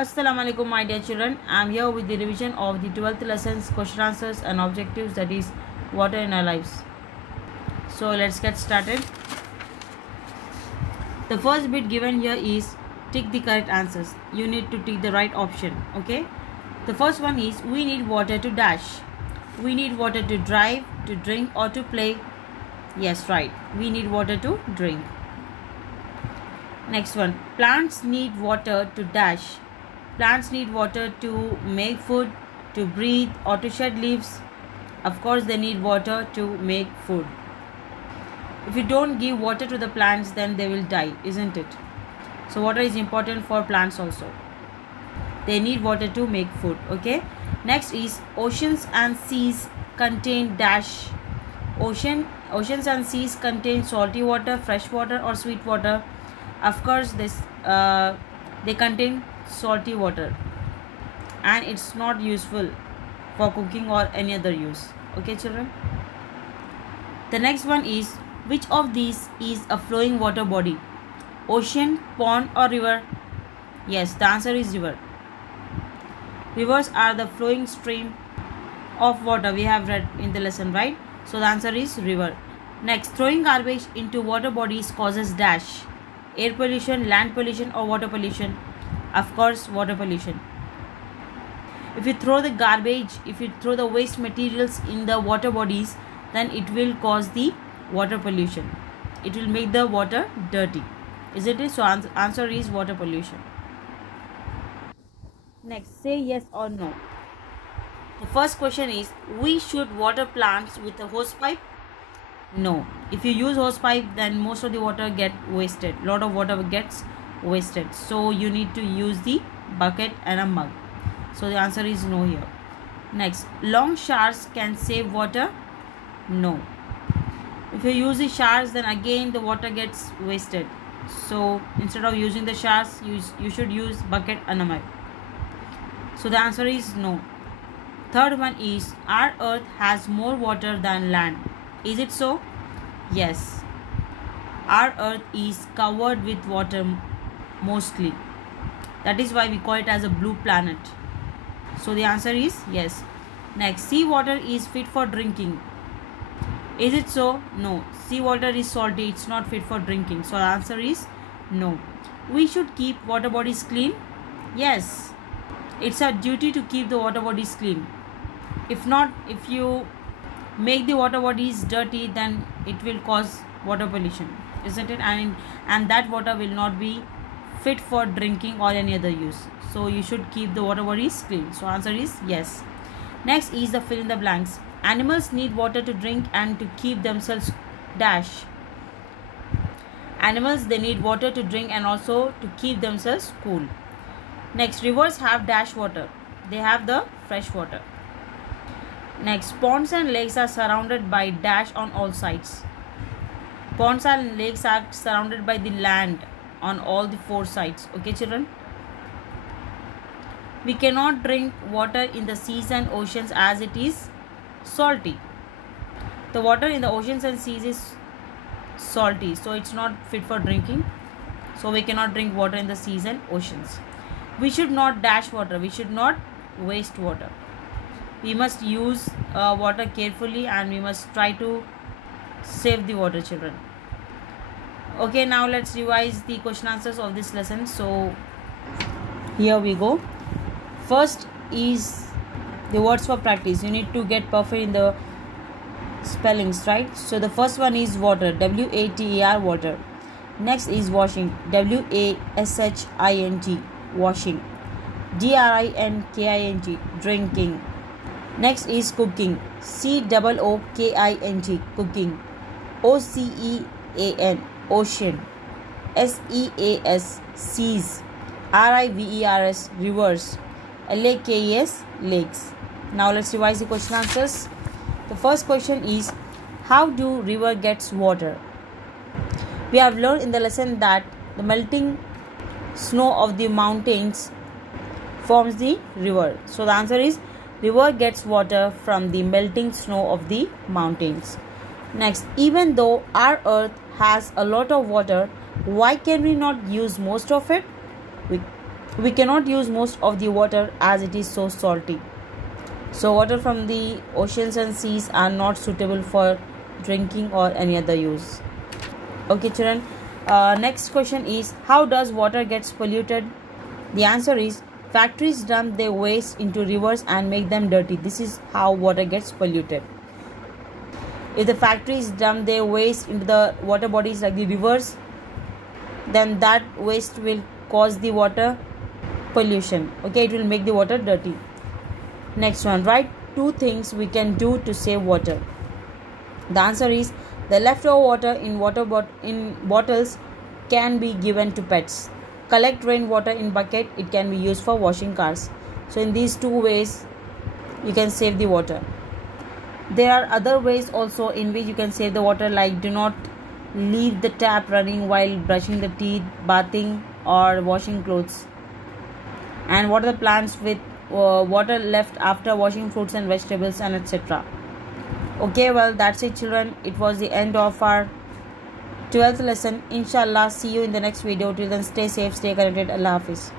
Assalamu alaikum my dear children. I am here with the revision of the 12th lessons, question answers and objectives, that is water in our lives. So let's get started. The first bit given here is tick the correct answers. You need to tick the right option. Okay. The first one is we need water to dash. We need water to drive, to drink or to play. Yes, right. We need water to drink. Next one, plants need water to dash. Plants need water to make food, to breathe or to shed leaves. Of course they need water to make food. If you don't give water to the plants, then they will die, isn't it? So water is important for plants also. They need water to make food. Okay. Next is oceans and seas contain dash. Oceans and seas contain salty water, fresh water or sweet water. Of course they contain salty water and it's not useful for cooking or any other use. Okay children. The next one is which of these is a flowing water body? Ocean, pond or river? Yes, the answer is river. Rivers are the flowing stream of water, we have read in the lesson, right? So the answer is river. Next, throwing garbage into water bodies causes dash. Air pollution, land pollution or water pollution? Of course water pollution. If you throw the garbage, if you throw the waste materials in the water bodies, then it will cause the water pollution. It will make the water dirty, isn't it? So answer is water pollution. Next, say yes or no. The first question is we should water plants with a hose pipe? No. If you use hose pipe, then most of the water get wasted. Lot of water gets wasted. So you need to use the bucket and a mug. So the answer is no here. Next, long showers can save water? No. If you use the showers, then again the water gets wasted. So instead of using the showers, you should use bucket and a mug. So the answer is no. Third one is our earth has more water than land. Is it so? Yes. Our earth is covered with water mostly. That is why we call it as a blue planet. So the answer is yes. Next, seawater is fit for drinking. Is it so? No. Seawater is salty. It's not fit for drinking. So the answer is no. We should keep water bodies clean. Yes. It's our duty to keep the water bodies clean. If not, if you make the water bodies dirty, then it will cause water pollution, isn't it? And that water will not be fit for drinking or any other use. So you should keep the water bodies clean. So answer is yes. Next is the fill in the blanks. Animals need water to drink and to keep themselves dash. Animals, they need water to drink and also to keep themselves cool. Next, rivers have dash water. They have the fresh water. Next, ponds and lakes are surrounded by dash on all sides. Ponds and lakes are surrounded by the land on all the four sides. Okay children. We cannot drink water in the seas and oceans as it is salty. The water in the oceans and seas is salty, so it's not fit for drinking. So we cannot drink water in the seas and oceans. We should not dash water. We should not waste water. We must use water carefully and we must try to save the water, children. Okay, now let's revise the question answers of this lesson. So here we go. First is the words for practice. You need to get perfect in the spellings, right? So the first one is water, W-A-T-E-R, water. Next is washing, W-A-S-H-I-N-G, washing. D-R-I-N-K-I-N-G, drinking. Next is cooking, C-O-O-K-I-N-G, cooking. O-C-E-A-N, ocean. S-E-A-S, seas. R-I-V-E-R-S, rivers. L-A-K-E-S, lakes. Now let's revise the question answers. The first question is how do river gets water? We have learned in the lesson that the melting snow of the mountains forms the river. So the answer is river gets water from the melting snow of the mountains. Next, even though our earth has a lot of water, why can we not use most of it? We cannot use most of the water as it is so salty. So water from the oceans and seas are not suitable for drinking or any other use. Okay children, next question is, how does water gets polluted? The answer is, factories dump their waste into rivers and make them dirty. This is how water gets polluted. If the factories dump their waste into the water bodies like the rivers, then that waste will cause the water pollution. Okay, it will make the water dirty. Next one, write 2 things we can do to save water. The answer is, the leftover water in bottles can be given to pets. Collect rainwater in bucket, it can be used for washing cars. So in these 2 ways you can save the water. There are other ways also in which you can save the water, like do not leave the tap running while brushing the teeth, bathing or washing clothes, and water the plants with water left after washing fruits and vegetables, and etc. Okay, well, that's it children. It was the end of our 12th lesson. Inshallah, see you in the next video. Till then, stay safe, stay connected. Allah Hafiz.